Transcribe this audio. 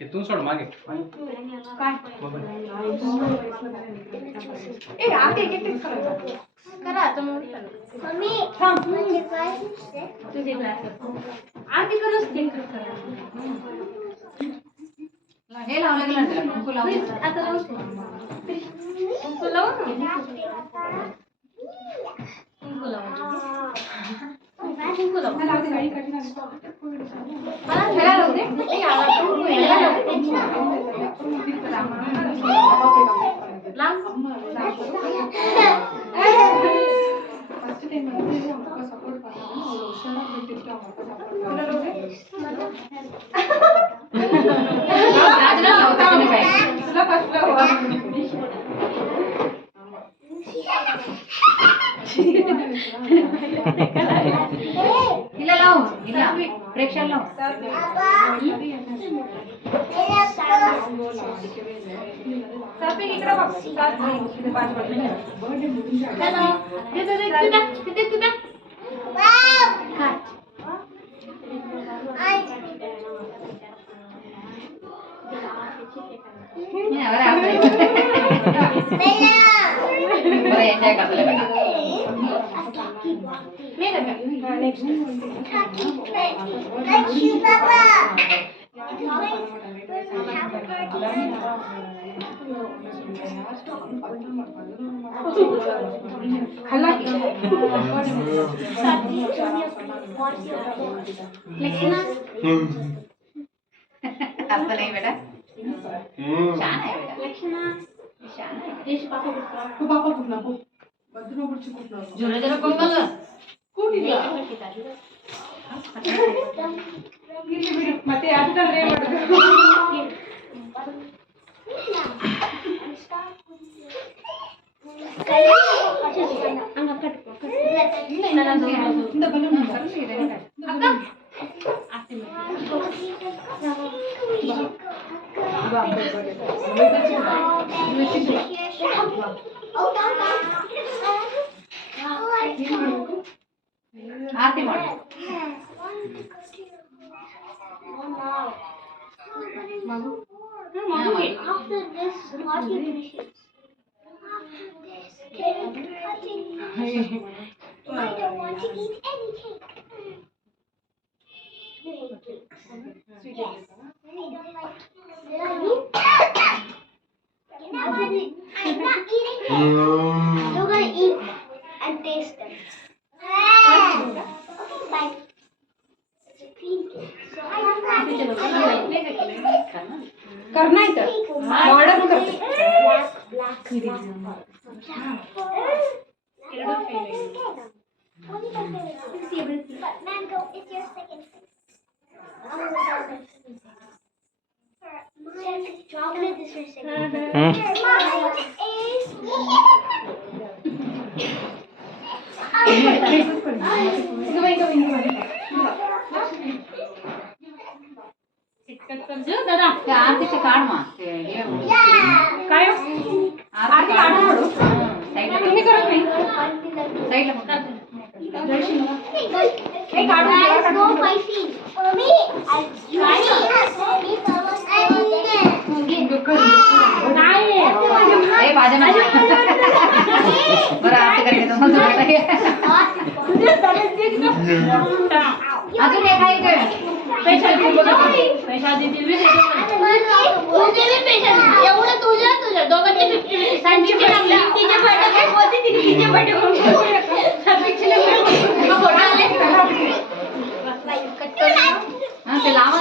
इथून सोड मागे काय ए आते एकटेच करायचं करा आता मम्मी थांब तुझे क्लास आरती करूच ते करा हे लावलं गेलं कुंकू लावून आता लावू कुंकू लावून कुंकू लावून कुंकू लावून मला ते गाडी काढणार मला खेळा लावू दे ए आला कुंकू याला लाव फर्स्ट टाइम मध्ये हमको सपोर्ट करना और ओशन प्रोजेक्ट हमको सपोर्ट आज ना होता तुम्ही काय तुला फसलं हो हिला लाव हिला प्रेक्षण लाव सापे इकडे बघ सात इथे 5 वाजले हॅलो तिथे वाव ये बरं एन्जॉय करतले बेटा मी का नेक्स्ट लक्ष्मी बाबा खाल्ला की लक्ष्मण असं नाही बेटा छान आहे बेटा लक्ष्मण छान आहे देश पापा कुठला बद्दू पुढची कुठला जरा जरा कोण बघ कोणी गिल्ली ಮತ್ತೆ ಅಂತಂದ್ರೆ ಏನು ಮಾಡೋದು ಹಂಗ ಕಟ್ಕೊ ಇಲ್ಲ ನಾನು ಇಂದ ಬಲೂನ್ ಸರಿ ಇದೆ ಅಕ್ಕ ಆಸ್ತಿ ಆರತಿ ಮಾಡು ಮಗು after this what you finish after this cutting I don't want to eat anything you hate cakes sweet yes. I don't like I'm not eating it you're gonna eat and taste them okay bye it's a cream cake so I don't करना है तर मॉडर्न करते black mango is your second chocolate is your second दादा आरतीचे काढ मग काय आरती काढा हळू साईडला तुम्ही करत नाही साईडला हे काढून नो पैसे मम्मी नाही हे माझ्या नाही बरं आरती करते अजून एक आहे पैसा देतील एवढं तुझ्या दोघांचे 50 तिचे फटाके होते तिचे फटाके ते लावा